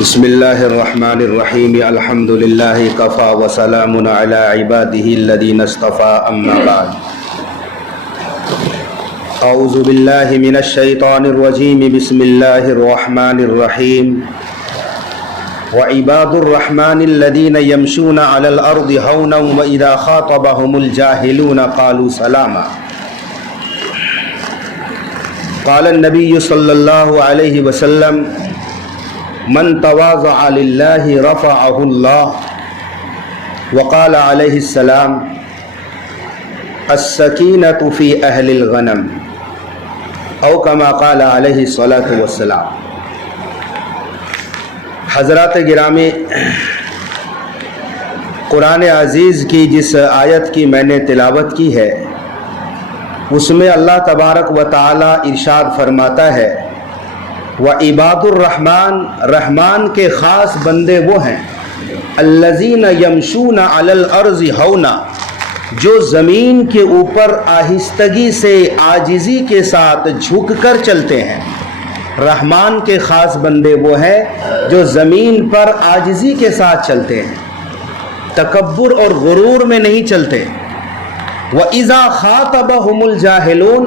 بسم اللہ الرحمن الرحیم الحمد للہ کفا وسلام علی عبادہ الذین اصطفى اما بعد اعوذ باللہ من الشیطان الرجیم بسم اللہ الرحمن الرحیم وعباد الرحمن الذین یمشون علی الارض ہونا واذا خاطبهم الجاہلون قالوا سلاما قال النبی صلی اللہ علیہ وسلم من تواضع للہ رفعہ اللہ وقال علیہ السلام السکینۃ فی اہل الغنم او کما قال علیہ الصلاۃ والسلام۔ حضرات گرامی، قرآن عزیز کی جس آیت کی میں نے تلاوت کی ہے اس میں اللہ تبارک و تعالی ارشاد فرماتا ہے وعباد الرحمن، رحمان کے خاص بندے وہ ہیں الذین یمشون علی الارض ہونا، جو زمین کے اوپر آہستگی سے عاجزی کے ساتھ جھک کر چلتے ہیں۔ رحمان کے خاص بندے وہ ہیں جو زمین پر عاجزی کے ساتھ چلتے ہیں، تکبر اور غرور میں نہیں چلتے۔ وَإِذَا خَاطَبَهُمُ الْجَاهِلُونَ،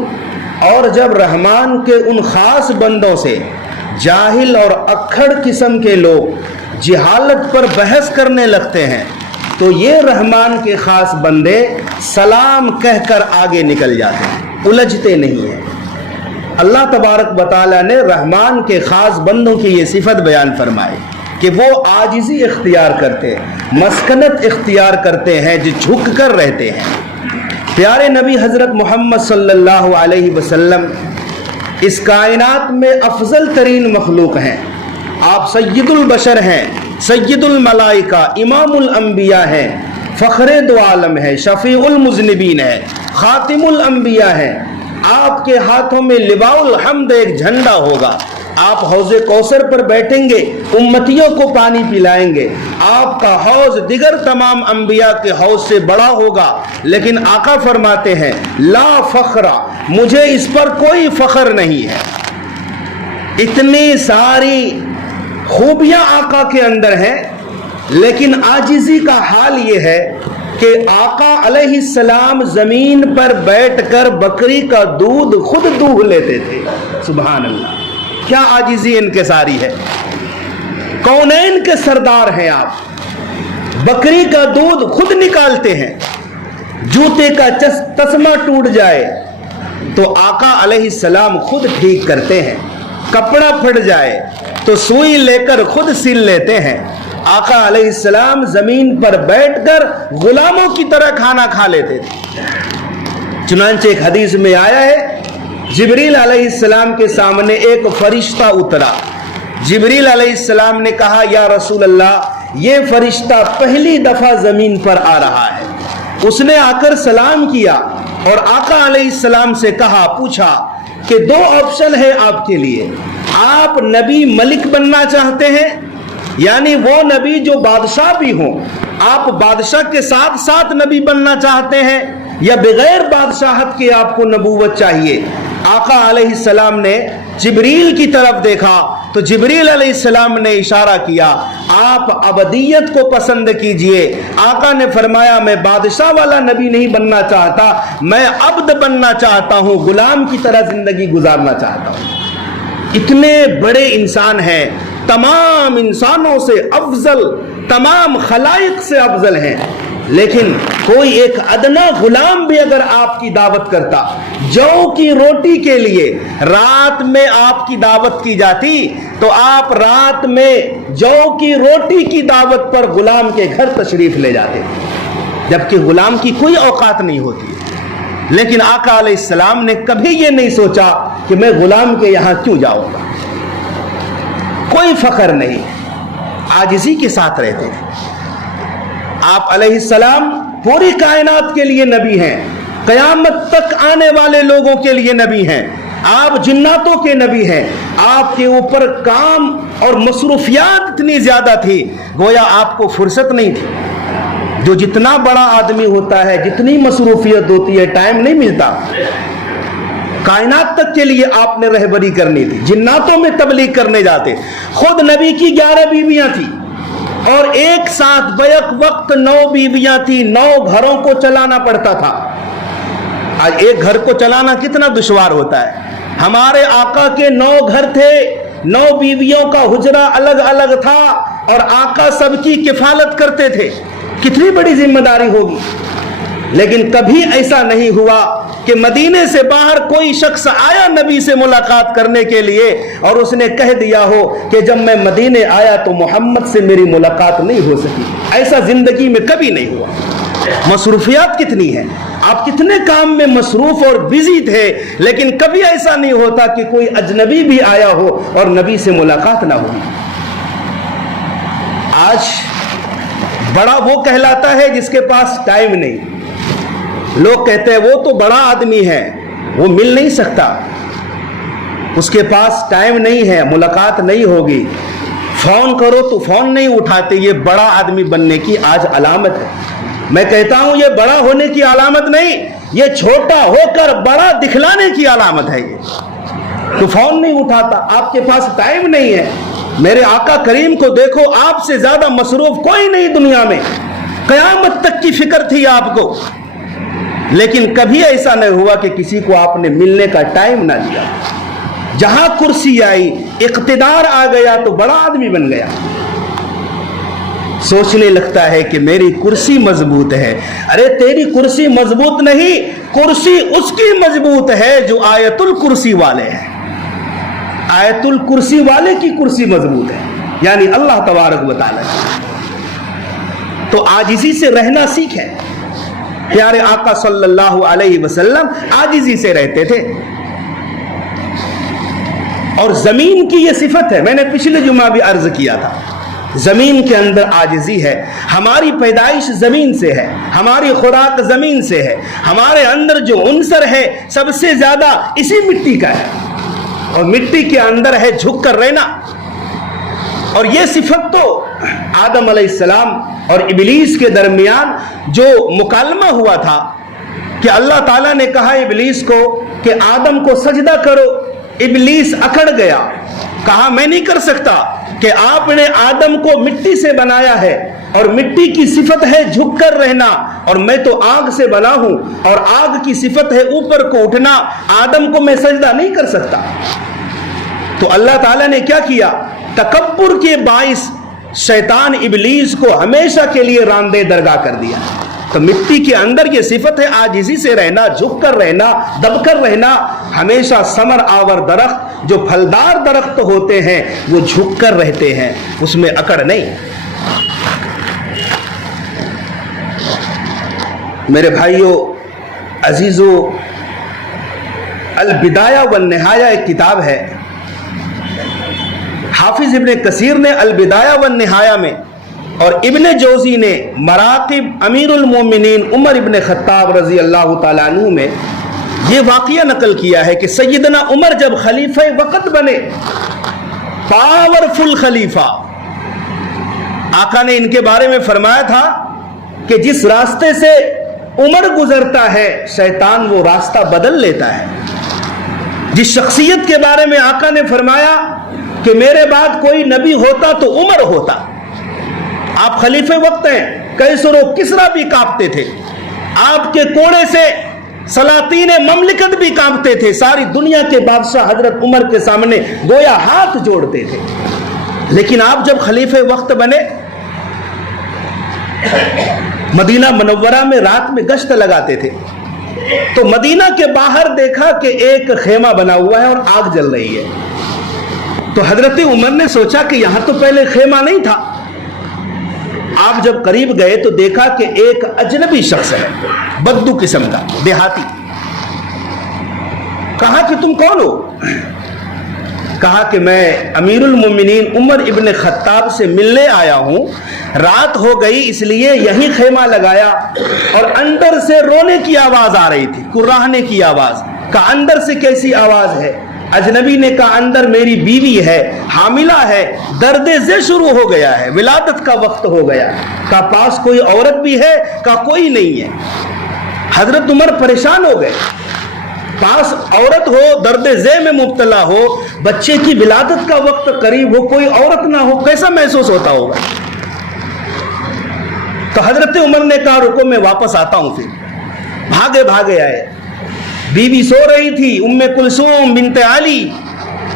اور جب رحمان کے ان خاص بندوں سے جاہل اور اکھڑ قسم کے لوگ جہالت پر بحث کرنے لگتے ہیں تو یہ رحمان کے خاص بندے سلام کہہ کر آگے نکل جاتے ہیں، الجھتے نہیں ہیں۔ اللہ تبارک و تعالیٰ نے رحمان کے خاص بندوں کی یہ صفت بیان فرمائی کہ وہ عاجزی اختیار کرتے ہیں، مسکنت اختیار کرتے ہیں، جو جھک کر رہتے ہیں۔ پیارے نبی حضرت محمد صلی اللہ علیہ وسلم اس کائنات میں افضل ترین مخلوق ہیں۔ آپ سید البشر ہیں، سید الملائکہ، امام الانبیاء ہیں، فخر دو عالم ہیں، شفیع المذنبین ہیں، خاتم الانبیاء ہیں۔ آپ کے ہاتھوں میں لواء الحمد ایک جھنڈا ہوگا، آپ حوض کوثر پر بیٹھیں گے، امتیوں کو پانی پلائیں گے۔ آپ کا حوض دیگر تمام انبیاء کے حوض سے بڑا ہوگا، لیکن آقا فرماتے ہیں لا فخر، مجھے اس پر کوئی فخر نہیں ہے۔ اتنی ساری خوبیاں آقا کے اندر ہیں، لیکن عاجزی کا حال یہ ہے کہ آقا علیہ السلام زمین پر بیٹھ کر بکری کا دودھ خود دوہ لیتے تھے۔ سبحان اللہ، کیا عاجزی انکساری ہے۔ کونین کے سردار ہیں آپ، بکری کا دودھ خود نکالتے ہیں۔ جوتے کا تسمہ ٹوٹ جائے تو آقا علیہ السلام خود ٹھیک کرتے ہیں، کپڑا پھٹ جائے تو سوئی لے کر خود سل لیتے ہیں۔ آقا علیہ السلام زمین پر بیٹھ کر غلاموں کی طرح کھانا کھا لیتے تھے۔ چنانچہ ایک حدیث میں آیا ہے جبریل علیہ السلام کے سامنے ایک فرشتہ اترا۔ جبریل علیہ السلام نے کہا یا رسول اللہ، یہ فرشتہ پہلی دفعہ زمین پر آ رہا ہے۔ اس نے آ کر سلام کیا اور آقا علیہ السلام سے کہا، پوچھا کہ دو آپشن ہے آپ کے لیے، آپ نبی ملک بننا چاہتے ہیں، یعنی وہ نبی جو بادشاہ بھی ہوں، آپ بادشاہ کے ساتھ ساتھ نبی بننا چاہتے ہیں، یا بغیر بادشاہت کے آپ کو نبوت چاہیے۔ آقا علیہ السلام نے جبریل کی طرف دیکھا تو جبریل علیہ السلام نے اشارہ کیا آپ ابدیت کو پسند کیجئے۔ آقا نے فرمایا میں بادشاہ والا نبی نہیں بننا چاہتا، میں عبد بننا چاہتا ہوں، غلام کی طرح زندگی گزارنا چاہتا ہوں۔ اتنے بڑے انسان ہیں، تمام انسانوں سے افضل، تمام خلائق سے افضل ہیں، لیکن کوئی ایک ادنا غلام بھی اگر آپ کی دعوت کرتا، جو کی روٹی کے لیے رات میں آپ کی دعوت کی جاتی تو آپ رات میں جو کی روٹی کی دعوت پر غلام کے گھر تشریف لے جاتے، جبکہ غلام کی کوئی اوقات نہیں ہوتی۔ لیکن آقا علیہ السلام نے کبھی یہ نہیں سوچا کہ میں غلام کے یہاں کیوں جاؤں گا، کوئی فخر نہیں، عاجزی کے ساتھ رہتے ہیں۔ آپ علیہ السلام پوری کائنات کے لیے نبی ہیں، قیامت تک آنے والے لوگوں کے لیے نبی ہیں، آپ جناتوں کے نبی ہیں۔ آپ کے اوپر کام اور مصروفیات اتنی زیادہ تھی، گویا آپ کو فرصت نہیں تھی۔ جو جتنا بڑا آدمی ہوتا ہے، جتنی مصروفیت ہوتی ہے، ٹائم نہیں ملتا۔ कायनात तक के लिए आपने रहबरी करनी थी, जिन्नातों में तबलीग करने जाते। खुद नबी की 11 बीवियां थी और एक साथ बैक वक्त 9 बीवियां थी, 9 घरों को चलाना पड़ता था। आज एक घर को चलाना कितना दुश्वार होता है। हमारे आका के 9 घर थे, 9 बीवियों का हुजरा अलग अलग था और आका सबकी किफालत करते थे। कितनी बड़ी जिम्मेदारी होगी। लेकिन कभी ऐसा नहीं हुआ कि मदीने से बाहर कोई शख्स आया नबी से मुलाकात करने के लिए और उसने कह दिया हो कि जब मैं मदीने आया तो मोहम्मद से मेरी मुलाकात नहीं हो सकी। ऐसा जिंदगी में कभी नहीं हुआ। मसरूफियात कितनी है, आप कितने काम में मसरूफ और बिजी थे, लेकिन कभी ऐसा नहीं होता कि कोई अजनबी भी आया हो और नबी से मुलाकात ना हुई। आज बड़ा वो कहलाता है जिसके पास टाइम नहीं। लोग कहते हैं वो तो बड़ा आदमी है, वो मिल नहीं सकता, उसके पास टाइम नहीं है, मुलाकात नहीं होगी, फोन करो तो फोन नहीं उठाते। ये बड़ा आदमी बनने की आज अलामत है। मैं कहता हूं ये बड़ा होने की अलामत नहीं, ये छोटा होकर बड़ा दिखलाने की अलामत है। ये तो फोन नहीं उठाता, आपके पास टाइम नहीं है। मेरे आका करीम को देखो, आपसे ज्यादा मसरूफ कोई नहीं दुनिया में, कयामत तक की फिक्र थी आपको, लेकिन कभी ऐसा नहीं हुआ कि किसी को आपने मिलने का टाइम ना दिया। जहां कुर्सी आई, इख्तिदार आ गया तो बड़ा आदमी बन गया। सोचने लगता है कि मेरी कुर्सी मजबूत है। अरे तेरी कुर्सी मजबूत नहीं, कुर्सी उसकी मजबूत है जो आयतुल कुर्सी वाले हैं। आयतुल कुर्सी वाले की कुर्सी मजबूत है, यानी अल्लाह तबारक व तआला। तो आजिज़ी से रहना सीखें। प्यारे आका सल्लल्लाहु अलैहि वसल्लम आजिज़ी से रहते थे और जमीन की ये सिफत है। मैंने पिछले जुमा भी अर्ज किया था, जमीन के अंदर आजिज़ी है। हमारी पैदाइश जमीन से है, हमारी खुराक जमीन से है, हमारे अंदर जो उनसर है सबसे ज्यादा इसी मिट्टी का है और मिट्टी के अंदर है झुक कर रहना। और ये सिफत तो आदम अलैहिस्सलाम और इबलीस के दरमियान जो मुकालमा हुआ था कि अल्लाह ताला ने कहा इबलीस को कि आदम को सजदा करो, इबलीस अकड़ गया, कहा मैं नहीं कर सकता, कि आपने आदम को मिट्टी से बनाया है और मिट्टी की सिफत है झुक कर रहना और मैं तो आग से बना हूं और आग की सिफत है ऊपर को उठना, आदम को मैं सजदा नहीं कर सकता। तो अल्लाह ताला ने क्या किया, तकब्बुर के बाइस शैतान इबलीस को हमेशा के लिए रांदे दरगाह कर दिया। तो मिट्टी के अंदर ये सिफत है आजिज़ी से रहना, झुक कर रहना, दब कर रहना। हमेशा समर आवर दरख्त जो फलदार दरख्त होते हैं वो झुक कर रहते हैं, उसमें अकड़ नहीं। मेरे भाइयों अजीजों, अल बिदाया व निहाया एक किताब है। हाफिज इब्ने कसीर ने अल बिदाया व निहाया में और इब्ने जोजी ने मराकिब अमीरुल मोमिनीन उमर इब्ने खत्ताब रजी अल्लाह ताला अन्हु में ये वाक़िया नकल किया है कि सैयदना उमर जब खलीफा वक़्त बने, पावरफुल खलीफा, आका ने इनके बारे में फरमाया था कि जिस रास्ते से उमर गुजरता है शैतान वो रास्ता बदल लेता है। जिस शख्सियत के बारे में आका ने फरमाया कि मेरे बाद कोई नबी होता तो उमर होता, आप खलीफे वक्त हैं, कैसर व किसरा भी कांपते थे, आपके कोड़े से सलातीन ममलिकत भी कांपते थे, सारी दुनिया के बादशाह हजरत उमर के सामने गोया हाथ जोड़ते थे। लेकिन आप जब खलीफे वक्त बने, मदीना मुनव्वरा में रात में गश्त लगाते थे, तो मदीना के बाहर देखा कि एक खेमा बना हुआ है और आग जल रही है। तो हजरत उमर ने सोचा कि यहां तो पहले खेमा नहीं था। आप जब करीब गए तो देखा कि एक अजनबी शख्स है, बद्दू किस्म का देहाती। कहा कि तुम कौन हो? कहा कि मैं अमीरुल मोमिनीन उमर इब्ने खत्ताब से मिलने आया हूं, रात हो गई इसलिए यही खेमा लगाया और अंदर से रोने की आवाज आ रही थी, कुर्राहने की आवाज। का अंदर से कैसी आवाज है? अजनबी ने कहा अंदर मेरी बीवी है, हामिला है, दर्दे से शुरू हो गया है, विलादत का वक्त हो गया। का पास कोई औरत भी है? का कोई नहीं है। हजरत उमर परेशान हो गए। पास औरत हो, दर्द ज़े में मुब्तला हो, बच्चे की विलादत का वक्त करीब हो, कोई औरत ना हो, कैसा महसूस होता होगा। तो हजरत उमर ने कहा रुको मैं वापस आता हूं। फिर भागे भागे आए, बीवी सो रही थी, उम्मे कुलसूम बिनते अली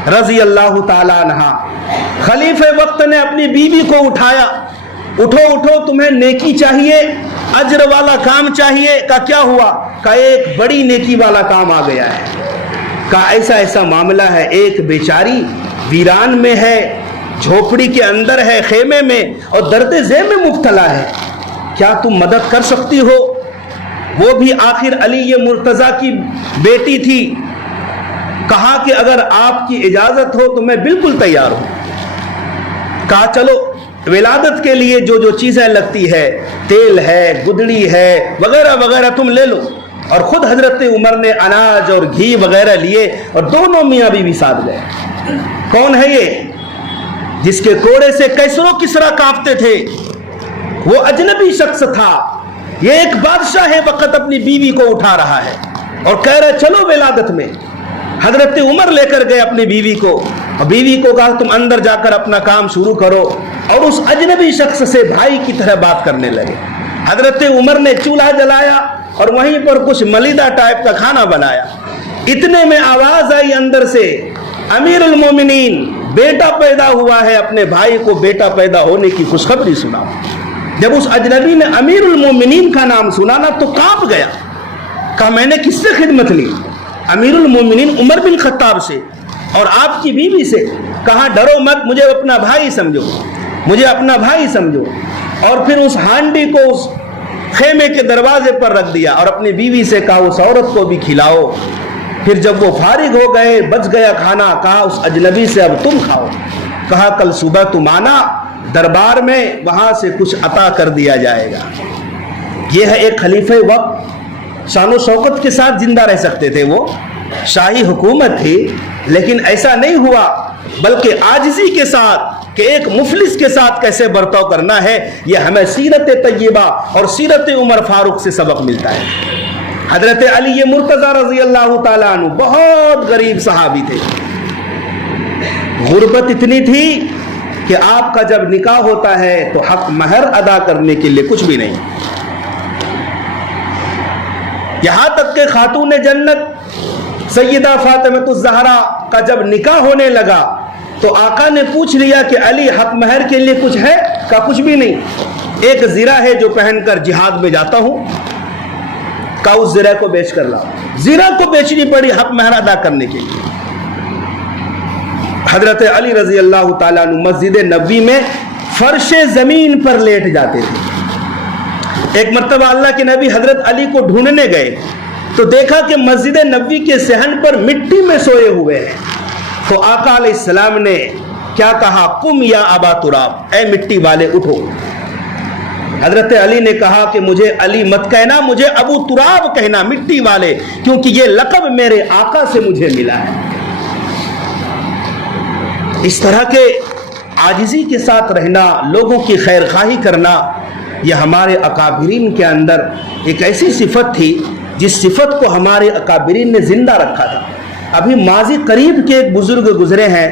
रजी अल्लाह ताला अन्हा। खलीफे वक्त ने अपनी बीवी को उठाया, उठो उठो तुम्हें नेकी चाहिए, अज्र वाला काम चाहिए। का क्या हुआ? का एक बड़ी नेकी वाला काम आ गया है। का ऐसा ऐसा मामला है, एक बेचारी वीरान में है, झोपड़ी के अंदर है, खेमे में, और दर्द ज़े में मुब्तला है, क्या तुम मदद कर सकती हो? वो भी आखिर अली ये मुर्तज़ा की बेटी थी। कहा कि अगर आपकी इजाजत हो तो मैं बिल्कुल तैयार हूं। कहा चलो विलादत के लिए जो जो चीजें लगती है, तेल है, गुदड़ी है, वगैरह वगैरह तुम ले लो। और खुद हजरत उमर ने अनाज और घी वगैरह लिए और दोनों मियां बीवी साथ गए। कौन है ये? जिसके कोड़े से कैसरो किसरा कांपते थे, वो अजनबी शख्स था। ये एक बादशाह है, वक्त अपनी बीवी को उठा रहा है और कह रहा चलो विलादत में। हजरत उमर लेकर गए अपनी बीवी को, और बीवी को कहा तुम अंदर जाकर अपना काम शुरू करो, और उस अजनबी शख्स से भाई की तरह बात करने लगे। हजरत उमर ने चूल्हा जलाया और वहीं पर कुछ मलिदा टाइप का खाना बनाया। इतने में आवाज आई अंदर से, अमीरुल मोमिनीन बेटा पैदा हुआ है, अपने भाई को बेटा पैदा होने की खुशखबरी सुनाओ। जब उस अजनबी ने अमीरुल मोमिनीन का नाम सुना ना तो कांप गया। कहा मैंने किससे खिदमत ली? अमीरुल मोमिनीन उमर बिन खत्ताब से और आपकी बीवी से। कहा डरो मत, मुझे अपना भाई समझो, मुझे अपना भाई समझो। और फिर उस हांडी को उस खेमे के दरवाजे पर रख दिया और अपनी बीवी से कहा उस औरत को भी खिलाओ। फिर जब वो फारिग हो गए, बच गया खाना, कहा उस अजनबी से अब तुम खाओ। कहा कल सुबह तुम आना दरबार में, वहां से कुछ अता कर दिया जाएगा। यह है एक खलीफे वक्त, शानो शौकत के साथ जिंदा रह सकते थे। वो शाही हुकूमत थी, लेकिन ऐसा नहीं हुआ, बल्कि आजिज़ी के साथ कि एक मुफलिस के साथ कैसे बर्ताव करना है, यह हमें सीरत तय्यबा और सीरत उमर फारूक से सबक मिलता है। हजरत अली ये मुर्तज़ा रज़ी अल्लाह ताला अन्हु बहुत गरीब सहाबी थे। गुर्बत इतनी थी कि आपका जब निकाह होता है तो हक महर अदा करने के लिए कुछ भी नहीं। यहां तक कि खातून जन्नत सैयदा फातिमतुज़ ज़हरा का जब निकाह होने लगा तो आका ने पूछ लिया कि अली हक महर के लिए कुछ है? का कुछ भी नहीं, एक ज़िरा है जो पहनकर जिहाद में जाता हूं। का उस ज़िरा को बेच कर लाओ। ज़िरा को बेचनी पड़ी हक महर अदा करने के लिए। हजरत अली रजी अल्लाह ताला अन्हु मस्जिद नबवी में फर्शे जमीन पर लेट जाते थे। एक मर्तबा अल्लाह के नबी हजरत अली को ढूंढने गए तो देखा कि मस्जिद नबवी के सहन पर मिट्टी में सोए हुए हैं। तो आका अलैहिस्सलाम ने क्या कहा? कुम या अबा तुराब, ए मिट्टी वाले उठो। हजरत अली ने कहा कि मुझे अली मत कहना, मुझे अबू तुराब कहना, मिट्टी वाले, क्योंकि ये लक़ब मेरे आका से मुझे मिला है। इस तरह के आजिज़ी के साथ रहना, लोगों की खैर खाही करना, यह हमारे अकाबिरीन के अंदर एक ऐसी सिफत थी जिस सिफत को हमारे अकाबिरीन ने जिंदा रखा था। अभी माजी करीब के एक बुजुर्ग गुजरे हैं,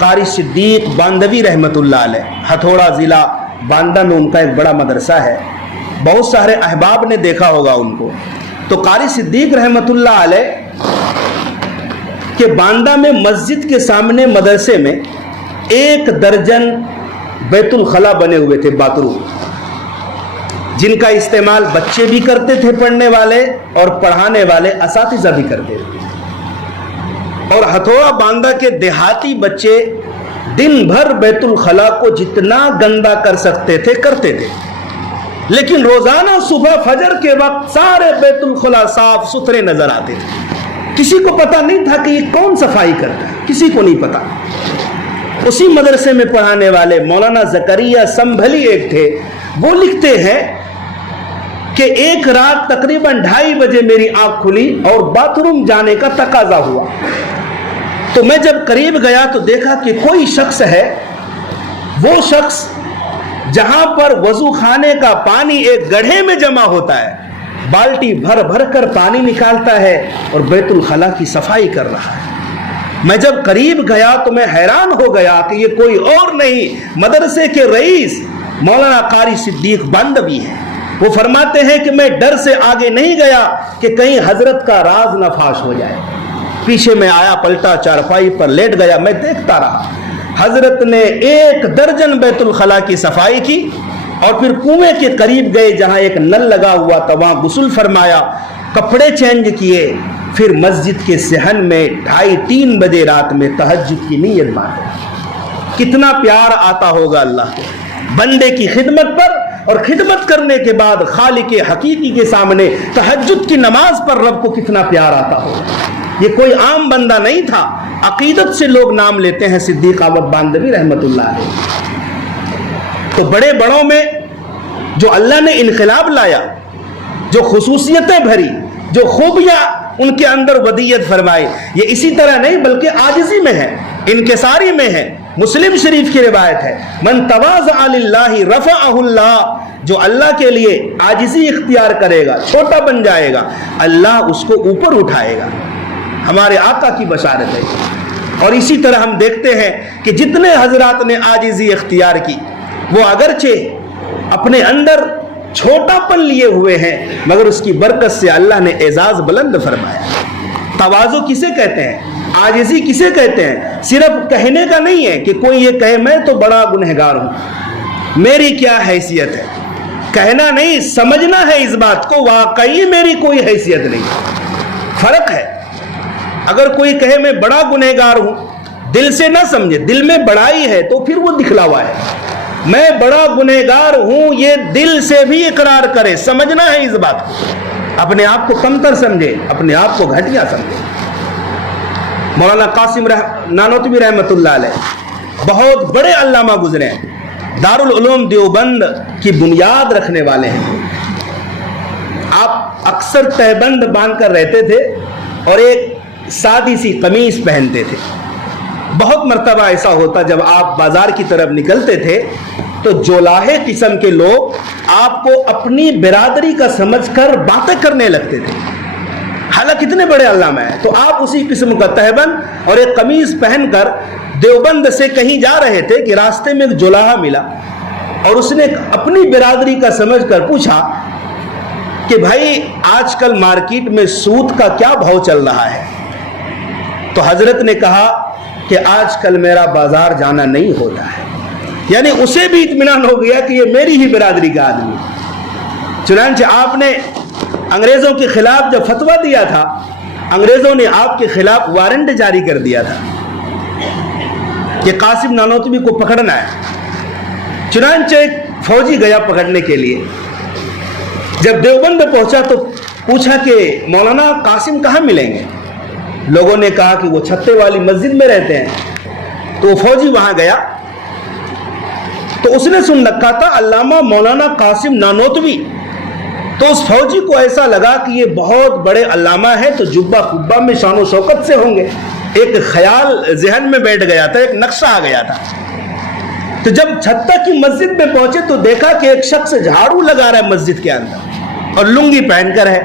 कारी सिद्दीक बांदवी रहमतुल्लाह अलैह, हथौड़ा ज़िला बांदा में उनका एक बड़ा मदरसा है। बहुत सारे अहबाब ने देखा होगा उनको। तो कारी सिद्दीक रहमतुल्लाह अलैह के बांदा में मस्जिद के सामने मदरसे में 1 दर्जन बैतुल खला बने हुए थे, बाथरूम, जिनका इस्तेमाल बच्चे भी करते थे पढ़ने वाले और पढ़ाने वाले असातिज़ा भी करते थे। और हथौड़ा बांदा के देहाती बच्चे दिन भर बैतुल खला को जितना गंदा कर सकते थे करते थे, लेकिन रोजाना सुबह फजर के वक्त सारे बैतुल खला साफ सुथरे नजर आते थे। किसी को पता नहीं था कि ये कौन सफाई करता है, किसी को नहीं पता। उसी मदरसे में पढ़ाने वाले मौलाना ज़करिया संभली एक थे, वो लिखते हैं कि एक रात तकरीबन 2:30 बजे मेरी आंख खुली और बाथरूम जाने का तकाजा हुआ। तो मैं जब करीब गया तो देखा कि कोई शख्स है, वो शख्स जहां पर वजू खाने का पानी एक गड्ढे में जमा होता है, बाल्टी भर भर कर पानी निकालता है और बैतुल खला की सफाई कर रहा है। मैं जब करीब गया तो मैं हैरान हो गया कि ये कोई और नहीं, मदरसे के रईस मौलाना कारी सिद्दीक बांदवी है। वो फरमाते हैं कि मैं डर से आगे नहीं गया कि कहीं हजरत का राज न फाश हो जाए। पीछे में आया, पलटा, चारपाई पर लेट गया। मैं देखता रहा। हजरत ने 1 दर्जन बैतुल खला की सफाई की और फिर कुएं के करीब गए जहां एक नल लगा हुआ था, वहां गुस्ल फरमाया, कपड़े चेंज किए, फिर मस्जिद के सहन में 2:30-3 बजे रात में तहज्जुद की नीयत बांधी। कितना प्यार आता होगा अल्लाह को बंदे की खिदमत पर, और खिदमत करने के बाद खालिक हकीकी के सामने तहज्जुद की नमाज पर रब को कितना प्यार आता होगा। ये कोई आम बंदा नहीं था। अकीदत से लोग नाम लेते हैं सिद्दीक अहमद बांदवी रहमतुल्लाह अलैह। तो बड़े बड़ों में जो अल्लाह ने इनकलाब लाया, जो खुसूसियतें भरी, जो खूबियां उनके अंदर वदीयत फरमाई, ये इसी तरह नहीं बल्कि आजिज़ी में है, इनकिसारी में है। मुस्लिम शरीफ की रिवायत है, मन तवाज़अ लिल्लाहि रफ़अहुल्लाह, जो अल्लाह के लिए आजिज़ी इख्तियार करेगा, छोटा बन जाएगा, अल्लाह उसको ऊपर उठाएगा। हमारे आका की बशारत है। और इसी तरह हम देखते हैं कि जितने हजरात ने आजिज़ी इख्तियार की, वो अगरचे अपने अंदर छोटापन लिए हुए हैं, मगर उसकी बरकत से अल्लाह ने एजाज बुलंद फरमाया। तवाज़ु किसे कहते हैं, आजिज़ी किसे कहते हैं? सिर्फ कहने का नहीं है कि कोई ये कहे मैं तो बड़ा गुनहगार हूं, मेरी क्या हैसियत है। कहना नहीं, समझना है इस बात को, वाकई मेरी कोई हैसियत नहीं। फर्क है। अगर कोई कहे मैं बड़ा गुनहगार हूं, दिल से ना समझे, दिल में बड़ाई है तो फिर वो दिखलावा है। मैं बड़ा गुनहगार हूं ये दिल से भी इकरार करे, समझना है इस बात को। अपने आप को कमतर समझे, अपने आप को घटिया समझे। मौलाना कासिम नानोतवी रहमतुल्लाह अलैह बहुत बड़े अल्लामा गुजरे हैं, दारुल उलूम देवबंद की बुनियाद रखने वाले हैं। आप अक्सर तहबंद बांध कर रहते थे और एक सादी सी कमीज पहनते थे। बहुत मर्तबा ऐसा होता जब आप बाजार की तरफ निकलते थे तो जोलाहे किस्म के लोग आपको अपनी बिरादरी का समझकर बातें करने लगते थे, हालांकि इतने बड़े अल्लामा हैं। तो आप उसी किस्म का तहबंद और एक कमीज पहनकर देवबंद से कहीं जा रहे थे कि रास्ते में एक जोलाहा मिला और उसने अपनी बिरादरी का समझकर पूछा कि भाई आजकल मार्केट में सूद का क्या भाव चल रहा है। तो हजरत ने कहा कि आजकल मेरा बाजार जाना नहीं होता है। यानी उसे भी इत्मीनान हो गया कि ये मेरी ही बिरादरी का आदमी। चुनांचे आपने अंग्रेजों के खिलाफ जब फतवा दिया था, अंग्रेजों ने आपके खिलाफ वारंट जारी कर दिया था कि कासिम नानोतवी को पकड़ना है। चुनांचे एक फौजी गया पकड़ने के लिए। जब देवबंद पहुंचा तो पूछा कि मौलाना कासिम कहाँ मिलेंगे। लोगों ने कहा कि वो छत्ते वाली मस्जिद में रहते हैं। तो वो फौजी वहां गया तो उसने सुन रखा था अल्लामा मौलाना कासिम नानोतवी। तो उस फौजी को ऐसा लगा कि ये बहुत बड़े अल्लामा है तो जुब्बा कुब्बा में शानो शौकत से होंगे। एक ख्याल जहन में बैठ गया था, एक नक्शा आ गया था। तो जब छत्ता की मस्जिद में पहुंचे तो देखा कि एक शख्स झाड़ू लगा रहा है मस्जिद के अंदर और लुंगी पहनकर है,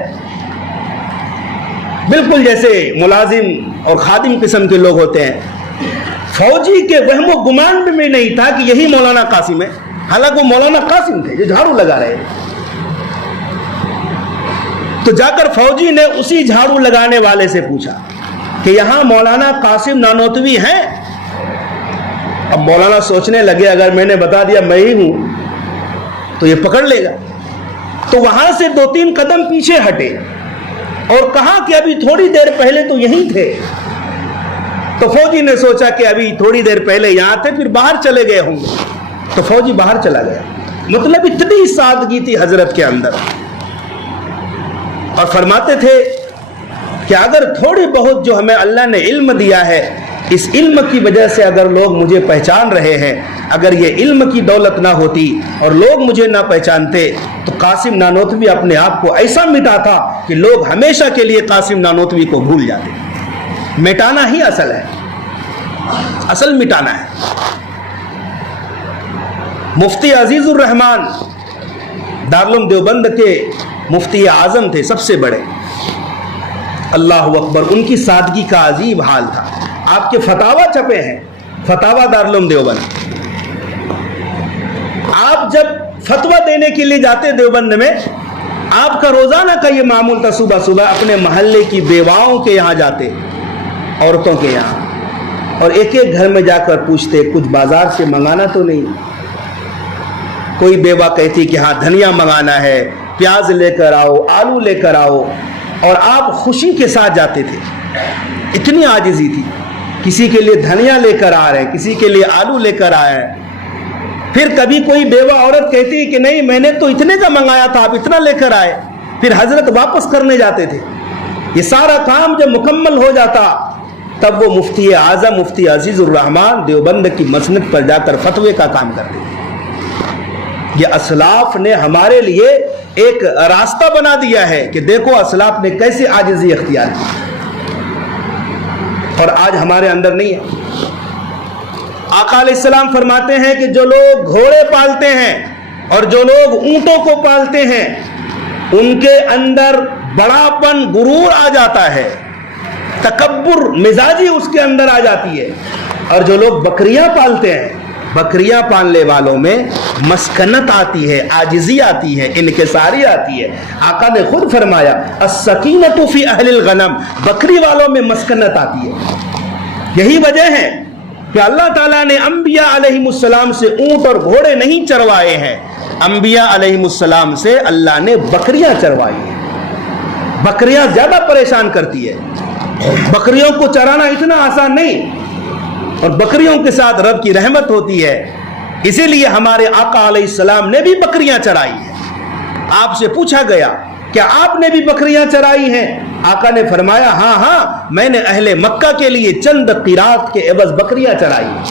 बिल्कुल जैसे मुलाजिम और खादिम किस्म के लोग होते हैं। फौजी के वहमो गुमान में नहीं था कि यही मौलाना कासिम है, हालांकि वो मौलाना कासिम थे जो झाड़ू लगा रहे थे। तो जाकर फौजी ने उसी झाड़ू लगाने वाले से पूछा कि यहां मौलाना कासिम नानोतवी हैं। अब मौलाना सोचने लगे अगर मैंने बता दिया मैं ही हूं तो ये पकड़ लेगा। तो वहां से 2-3 कदम पीछे हटे और कहा कि अभी थोड़ी देर पहले तो यहीं थे। तो फौजी ने सोचा कि अभी थोड़ी देर पहले यहां थे, फिर बाहर चले गए होंगे। तो फौजी बाहर चला गया। मतलब इतनी सादगी थी हजरत के अंदर। और फरमाते थे कि अगर थोड़ी बहुत जो हमें अल्लाह ने इल्म दिया है, इस इल्म की वजह से अगर लोग मुझे पहचान रहे हैं, अगर ये इल्म की दौलत ना होती और लोग मुझे ना पहचानते तो कासिम नानोतवी अपने आप को ऐसा मिटाता कि लोग हमेशा के लिए कासिम नानोतवी को भूल जाते। मिटाना ही असल है, असल मिटाना है। मुफ्ती अजीजुर रहमान दारुल उलूम देवबंद के مفتی اعظم تھے سب سے بڑے، اللہ اکبر، ان کی سادگی کا عجیب حال تھا. آپ کے فتاوا چھپے ہیں، فتاوا دارالعلوم دیوبند. آپ جب فتویٰ دینے کے لیے جاتے دیوبند میں، آپ کا روزانہ کا یہ معمول تھا، صبح صبح اپنے محلے کی بیواؤں کے یہاں جاتے، عورتوں کے یہاں، اور ایک ایک گھر میں جا کر پوچھتے کچھ بازار سے منگانا تو نہیں. کوئی بیوہ کہتی کہ ہاں دھنیا منگانا ہے، پیاز لے کر آؤ، آلو لے کر آؤ، اور آپ خوشی کے ساتھ جاتے تھے. اتنی عاجزی تھی. کسی کے لیے دھنیا لے کر آ رہے ہیں، کسی کے لیے آلو لے کر آئے ہیں. پھر کبھی کوئی بیوہ عورت کہتی کہ نہیں میں نے تو اتنے کا منگایا تھا، آپ اتنا لے کر آئے. پھر حضرت واپس کرنے جاتے تھے. یہ سارا کام جب مکمل ہو جاتا تب وہ مفتی اعظم مفتی عزیز الرحمان دیوبند کی مسند پر جا کر فتوے کا کام کرتے تھے. یہ اسلاف نے ہمارے لیے ایک راستہ بنا دیا ہے کہ دیکھو اسلاف نے کیسے عاجزی اختیار کی، اور آج ہمارے اندر نہیں ہے. آقا علیہ السلام فرماتے ہیں کہ جو لوگ گھوڑے پالتے ہیں اور جو لوگ اونٹوں کو پالتے ہیں ان کے اندر بڑاپن، غرور آ جاتا ہے، تکبر مزاجی اس کے اندر آ جاتی ہے. اور جو لوگ بکریاں پالتے ہیں، بکریاں پالنے والوں میں مسکنت آتی ہے، عاجزی آتی ہے، انکساری آتی ہے. آقا نے خود فرمایا السکینۃ فی اہل الغنم، بکری والوں میں مسکنت آتی ہے. یہی وجہ ہے کہ اللہ تعالیٰ نے انبیاء علیہ السلام سے اونٹ اور گھوڑے نہیں چروائے ہیں، انبیاء علیہ السلام سے اللہ نے بکریاں چروائی ہیں. بکریاں زیادہ پریشان کرتی ہے، بکریوں کو چرانا اتنا آسان نہیں، اور بکریوں کے ساتھ رب کی رحمت ہوتی ہے. اسی لیے ہمارے آقا علیہ السلام نے بھی بکریاں چرائی ہیں. آپ سے پوچھا گیا کیا آپ نے بھی بکریاں چرائی ہیں؟ آقا نے فرمایا ہاں ہاں، میں نے اہل مکہ کے لیے چند قیرات کے عوض بکریاں چرائی ہیں.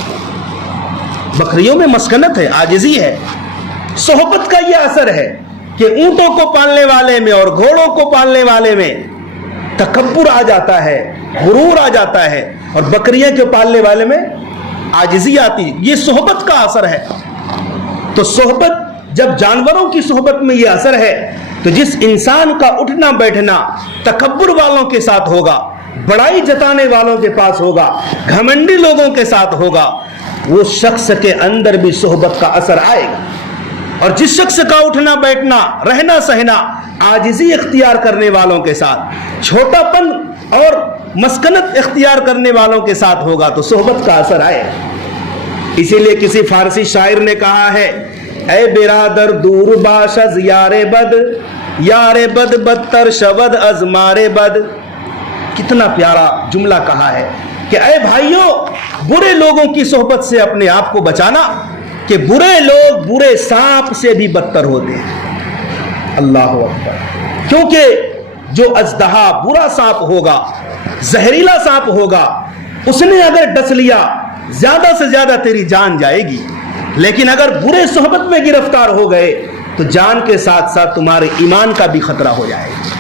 بکریوں میں مسکنت ہے، عاجزی ہے. صحبت کا یہ اثر ہے کہ اونٹوں کو پالنے والے میں اور گھوڑوں کو پالنے والے میں تکبر آ جاتا ہے، غرور آ جاتا ہے، اور بکریاں کے پالنے والے میں عاجزی آتی. یہ صحبت کا اثر ہے. تو صحبت، جب جانوروں کی صحبت میں یہ اثر ہے تو جس انسان کا اٹھنا بیٹھنا تکبر والوں کے ساتھ ہوگا، بڑائی جتانے والوں کے پاس ہوگا، گھمنڈی لوگوں کے ساتھ ہوگا، وہ شخص کے اندر بھی صحبت کا اثر آئے گا. اور جس شخص کا اٹھنا بیٹھنا، رہنا سہنا عاجزی اختیار کرنے والوں کے ساتھ، چھوٹا پن اور مسکنت اختیار کرنے والوں کے ساتھ ہوگا تو صحبت کا اثر آئے. اسی لیے کسی فارسی شاعر نے کہا ہے اے برادر دور باش از یار بد، یار بد بدتر شود از مار بد. کتنا پیارا جملہ کہا ہے کہ اے بھائیوں، برے لوگوں کی صحبت سے اپنے آپ کو بچانا کہ برے لوگ برے سانپ سے بھی بدتر ہوتے ہیں. اللہ اکبر. کیونکہ جو اژدہا برا سانپ ہوگا، زہریلا سانپ ہوگا، اس نے اگر ڈس لیا زیادہ سے زیادہ تیری جان جائے گی، لیکن اگر برے صحبت میں گرفتار ہو گئے تو جان کے ساتھ ساتھ تمہارے ایمان کا بھی خطرہ ہو جائے گا.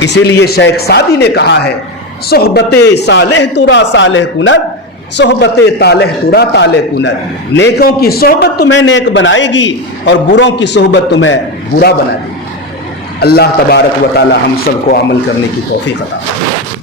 اسی لیے شیخ سعدی نے کہا ہے صحبت صالح ترا صالح کند، صحبت طالح ترا طالح کند. نیکوں کی صحبت تمہیں نیک بنائے گی اور بروں کی صحبت تمہیں برا بنائے گی. اللہ تبارک و تعالی ہم سب کو عمل کرنے کی توفیق عطا فرمائے.